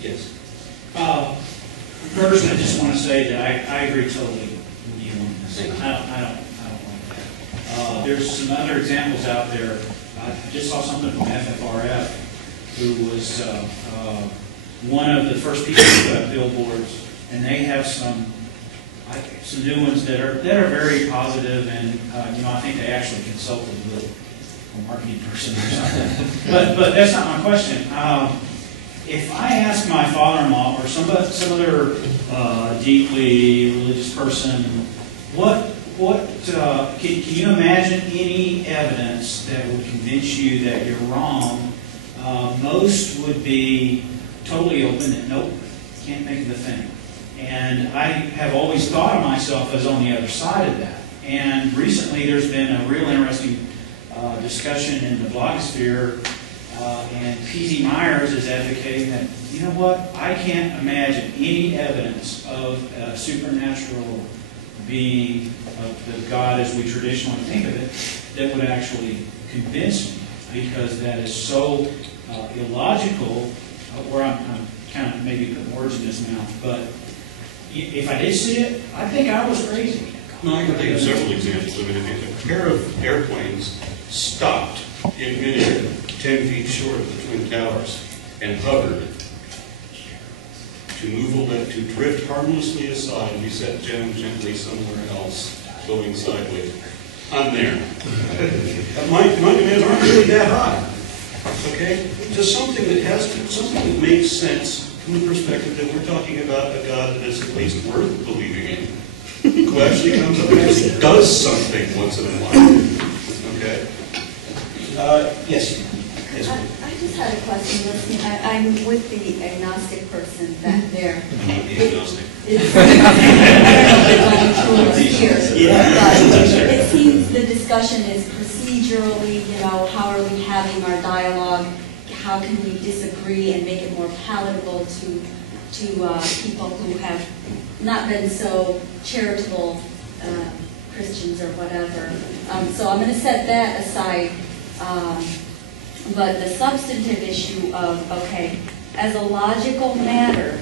Yes. First, I just want to say that I agree totally with you on this. I don't like that. There's some other examples out there. I just saw something from FFRF, who was one of the first people to put up billboards, and they have some new ones that are very positive, and I think they actually consulted with a marketing person or something. But that's not my question. If I ask my father-in-law or some other deeply religious person, can you imagine any evidence that would convince you that you're wrong? Most would be totally open that nope, can't think of a thing. And I have always thought of myself as on the other side of that. And recently there's been a real interesting discussion in the blogosphere, and P.Z. Myers is advocating that, you know what, I can't imagine any evidence of a supernatural being, of the God as we traditionally think of it, that would actually convince me, because that is so illogical, where I'm kind of maybe putting words in his mouth, but if I did see it, I think I was crazy. No, I can think of several examples of it. A pair of airplanes stopped in midair 10 feet short of the Twin Towers and hovered to drift harmlessly aside and be set down gently somewhere else, going sideways. I'm there. My demands aren't really that high. Okay? Just something that makes sense from the perspective that we're talking about a God that is at least worth believing in, who actually comes up and actually does something once in a while. Okay? Yes. I just had a question. Listen, I'm with the agnostic person back there. I'm not the agnostic. It seems the discussion is procedurally, how are we having our dialogue? How can we disagree and make it more palatable to people who have not been so charitable Christians or whatever. So I'm going to set that aside. But the substantive issue of, okay, as a logical matter,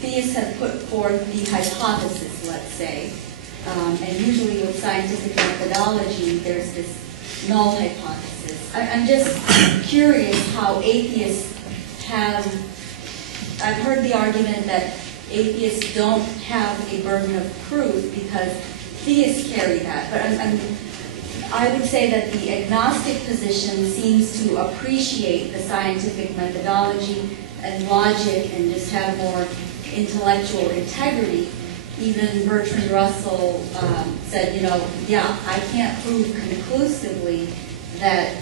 theists have put forth the hypothesis, let's say, and usually with scientific methodology, there's this null hypothesis. I'm just curious how atheists have, I've heard the argument that atheists don't have a burden of proof because theists carry that, but I would say that the agnostic position seems to appreciate the scientific methodology and logic and just have more intellectual integrity. Even Bertrand Russell said, yeah, I can't prove conclusively that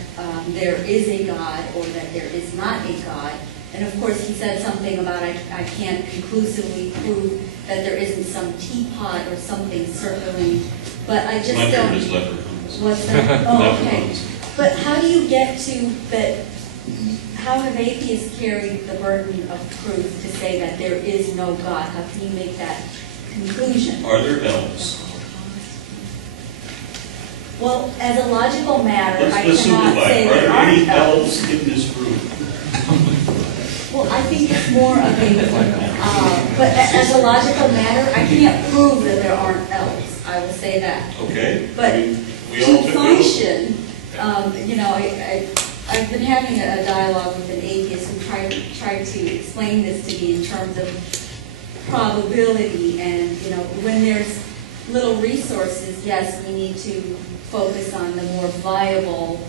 there is a God or that there is not a God. And of course he said something about I can't conclusively prove that there isn't some teapot or something circling. But I just My don't... favorite is leprechauns. What's that? Oh, okay. But how do you get to that? How have atheists carried the burden of proof to say that there is no God? How can you make that conclusion? Are there elves? Well, as a logical matter, I Let's cannot simplify. say Are there there aren't any elves. elves in this room? Well, I think it's more of a, but as a logical matter, I can't prove that there aren't elves. I will say that. Okay. But We all to function, I've been having a dialogue with an atheist who tried to explain this to me in terms of probability, and when there's little resources, yes, we need to focus on the more viable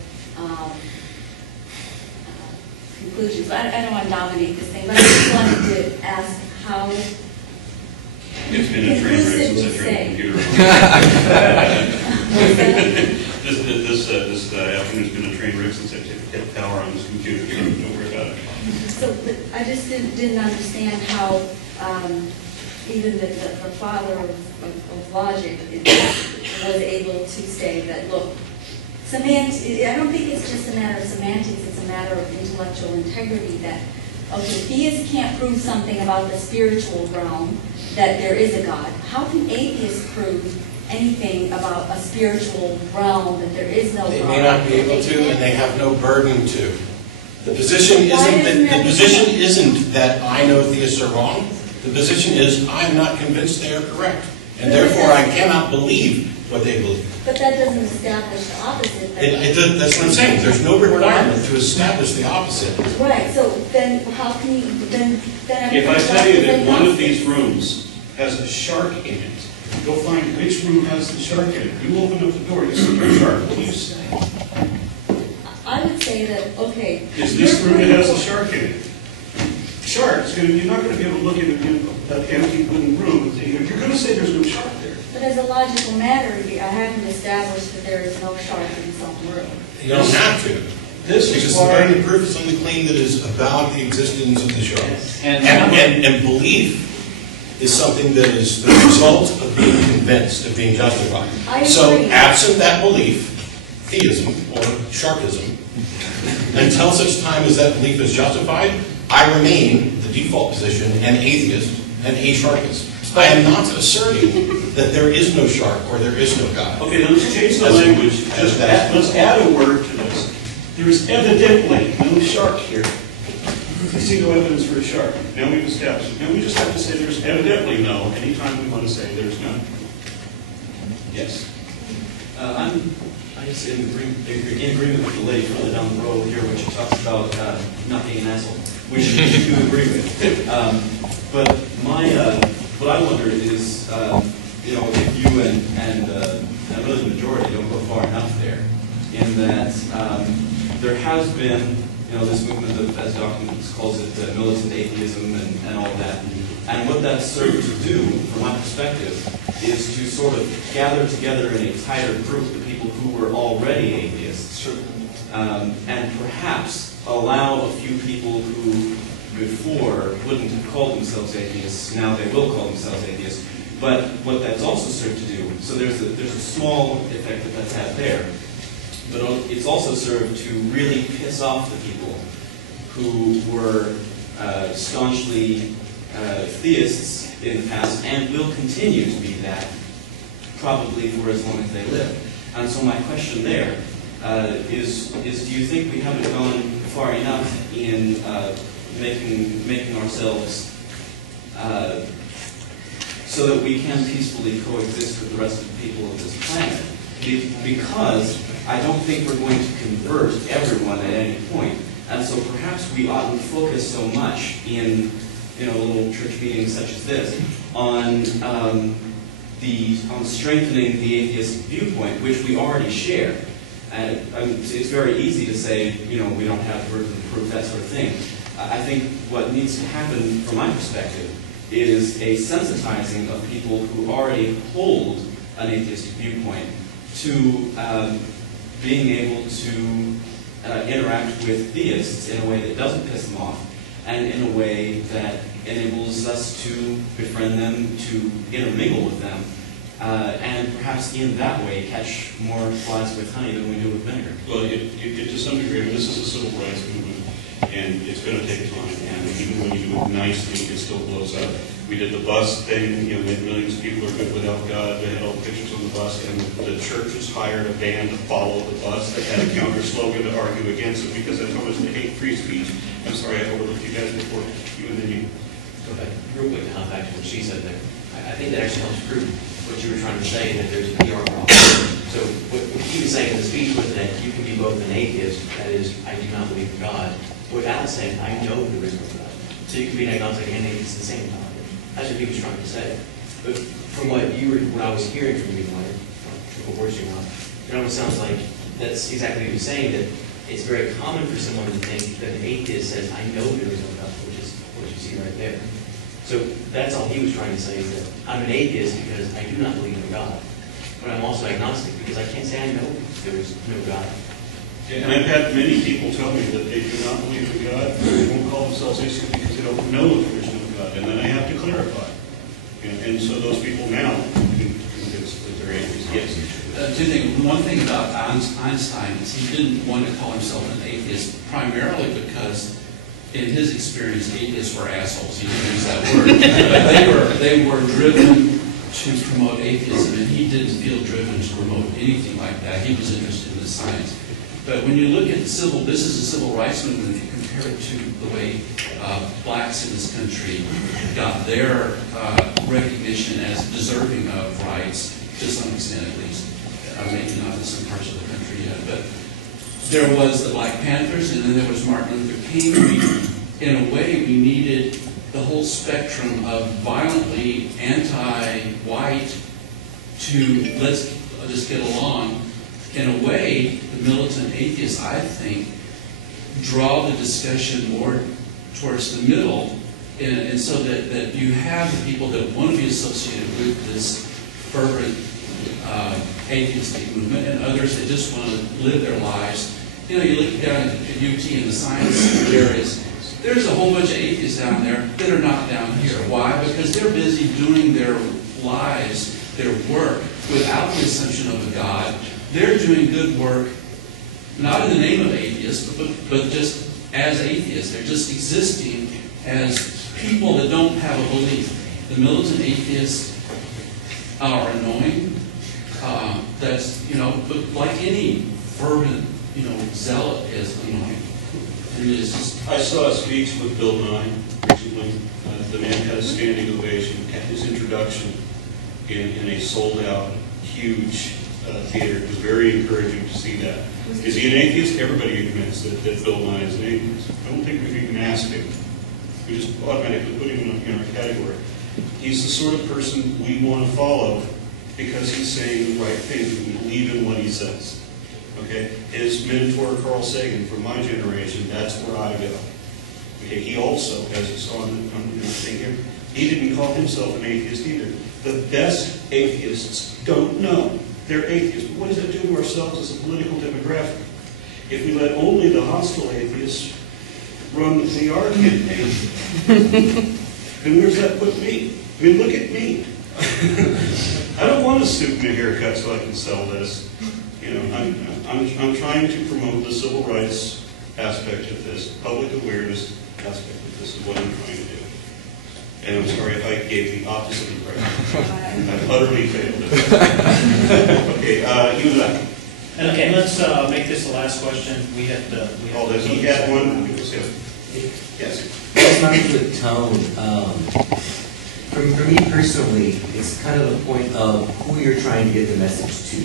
conclusions. But I don't want to dominate this thing, but I just wanted to ask how It's been a train wreck since I turned the computer on. This afternoon's been a train wreck since I hit power on this computer. Don't worry about it. So, but I just didn't understand how even the father of logic was able to say that, look, I don't think it's just a matter of semantics, it's a matter of intellectual integrity that, okay, theists can't prove something about the spiritual realm, that there is a God. How can atheists prove anything about a spiritual realm, that there is no God? They may not be able to, and they have no burden to. The position Why isn't doesn't that, that the position isn't that I know theists are wrong. The position is I'm not convinced they are correct. And therefore I cannot believe what they believe. But that doesn't establish the opposite. That's what I'm saying. There's no requirement to establish the opposite. Right, so then how can you, then If I tell you that one of these rooms has a shark in it, go find which room has the shark in it. You open up the door, you see a shark. What do you say? I would say that, okay. Is this room that has a shark in it? Sharks, you're not going to be able to look in that empty wooden room. You're going to say there's no shark there. But as a logical matter, I haven't established that there is no shark in some room. You don't have to. This is Because the why burden of proof is on the claim that is about the existence of the shark. And And belief is something that is the result of being convinced, of being justified. I So agree. absent that belief, theism or sharkism, until such time as that belief is justified, I remain the default position an atheist and a sharkist. I am not asserting that there is no shark or there is no God. Okay, then let's change the language. Let's add a word to this. There is evidently no shark here. I see no evidence for a shark. Now we've established it. Now we just have to say there's evidently no anytime we want to say there's none. Yes. I guess in agreement with the lady further down the road here, when she talks about not being an asshole, which I do agree with. But what I wonder is, if you and I know the majority don't go far enough there, in that there has been, this movement of, as Dr. calls it, militant atheism and all that. And what that served to do, from my perspective, is to sort of gather together in a tighter group the people who were already atheists, and perhaps allow a few people who before wouldn't have called themselves atheists, now they will call themselves atheists. But what that's also served to do, so there's a small effect that's had there, but it's also served to really piss off the people who were staunchly theists in the past and will continue to be that probably for as long as they live. And so my question there is do you think we haven't gone far enough in making ourselves so that we can peacefully coexist with the rest of the people of this planet? Because I don't think we're going to convert everyone at any point. And so perhaps we oughtn't focus so much in little church meetings such as this on strengthening the atheist viewpoint, which we already share. And it's very easy to say, we don't have the burden of proof, that sort of thing. I think what needs to happen, from my perspective, is a sensitizing of people who already hold an atheistic viewpoint to being able to interact with theists in a way that doesn't piss them off, and in a way that enables us to befriend them, to intermingle with them, and perhaps in that way catch more flies with honey than we do with vinegar. Well, to some degree, this is a civil rights movement, and it's going to take time. And even when you do it nicely, it still blows up. We did the bus thing, millions of people are good without God. They had all the pictures on the bus, and the churches hired a band to follow the bus that had a counter slogan to argue against it because they told us to hate free speech. I'm sorry, I overlooked you guys before. You and then you. Go back real quick to hop back to what she said there. I think that actually helps prove what you were trying to say, that there's a PR problem. So what he was saying in the speech was that you can be both an atheist, that is, I do not believe in God, without saying, I know there is no God. So you can be an agnostic and atheist at the same time. That's what he was trying to say. But from what I was hearing from you, what words you want, it almost sounds like that's exactly what you're saying, that it's very common for someone to think that an atheist says, I know there is no God, which is what you see right there. So that's all he was trying to say, is that I'm an atheist because I do not believe in God. But I'm also agnostic because I can't say I know there is no God. And I've had many people tell me that they do not believe in God, they won't call themselves atheists because they don't know if there's no God, and then I have to clarify. And so those people now can convince that they're atheists. Yes. Two things. One thing about Einstein is he didn't want to call himself an atheist primarily because in his experience, atheists were assholes. He didn't use that word. But they were driven to promote atheism, and he didn't feel driven to promote anything like that. He was interested in the science. But when you look at this is a civil rights movement, if you compare it to the way blacks in this country got their recognition as deserving of rights, to some extent at least, maybe not in some parts of the country yet, but there was the Black Panthers, and then there was Martin Luther King. In a way, we needed the whole spectrum of violently anti-white to let's just get along. In a way, the militant atheists, I think, draw the discussion more towards the middle, and so that you have the people that want to be associated with this fervent atheistic movement, and others that just want to live their lives. You know, you look down at UT in the science areas, there's a whole bunch of atheists down there that are not down here. Why? Because they're busy doing their lives, their work, without the assumption of a God. They're doing good work, not in the name of atheists, but just as atheists. They're just existing as people that don't have a belief. The militant atheists are annoying. That's, but like any fervent, zealot is annoying. And it's just, I saw a speech with Bill Nye recently. The man had a standing ovation at his introduction in a sold-out, huge theater. It was very encouraging to see that. Is he an atheist? Everybody admits that Bill Nye is an atheist. I don't think we've even asked him. We just automatically put him in our category. He's the sort of person we want to follow because he's saying the right things. We believe in what he says. Okay? His mentor, Carl Sagan, from my generation, that's where I go. Okay? He also, as you saw in the thing here, he didn't call himself an atheist either. The best atheists don't know they're atheists. But what does that do to ourselves as a political demographic? If we let only the hostile atheists run the PR campaign, then where's that put me? I mean, look at me. I don't want a suit and a haircut so I can sell this. I'm trying to promote the civil rights aspect of this, public awareness aspect of this is what I'm trying to do. And I'm sorry if I gave the opposite impression. I've utterly failed it. Okay, you and I. Okay, let's make this the last question. We have to. He had one. Yes. It's not the tone. For me personally, it's kind of the point of who you're trying to get the message to.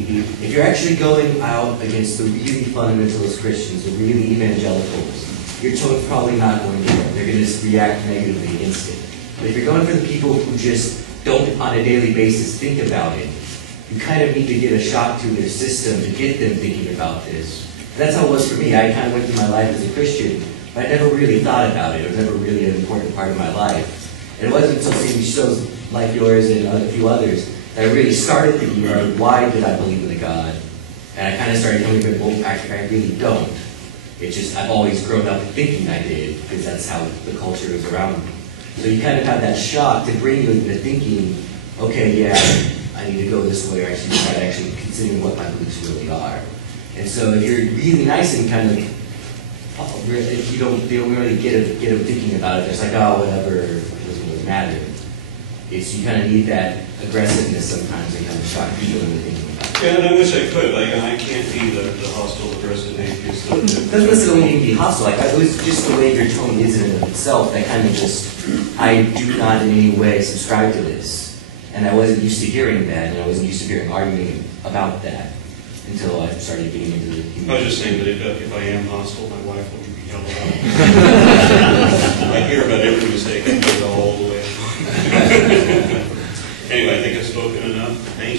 If you're actually going out against the really fundamentalist Christians, the really evangelicals, your tone's probably not going to work. They're going to just react negatively against it. But if you're going for the people who just don't on a daily basis think about it, you kind of need to get a shock to their system to get them thinking about this. And that's how it was for me. I kind of went through my life as a Christian, but I never really thought about it. It was never really an important part of my life. And it wasn't until seeing shows like yours and a few others that I really started thinking about why did I believe in a God? And I kind of started coming to, well, I really don't. It's just I've always grown up thinking I did because that's how the culture is around me. So you kind of have that shock to bring you into thinking, okay, yeah, I need to go this way, or actually start actually considering what my beliefs really are. And so if you're really nice and kind of, if you don't really get them thinking about it, it's like, oh, whatever, it doesn't really matter. It's you kind of need that aggressiveness sometimes to kind of shock people into thinking about it. Yeah, and I wish I could. I can't be the hostile, aggressive atheist. It doesn't necessarily need to be hostile. Like, it was just the way your tone is in and of itself that kind of just, I do not in any way subscribe to this. And I wasn't used to hearing that, and I wasn't used to hearing arguing about that until I started getting into the human. I was just saying that if I am hostile, my wife will be held out. I hear about every mistake I do all the way. Anyway, I think I've spoken enough. Thank you.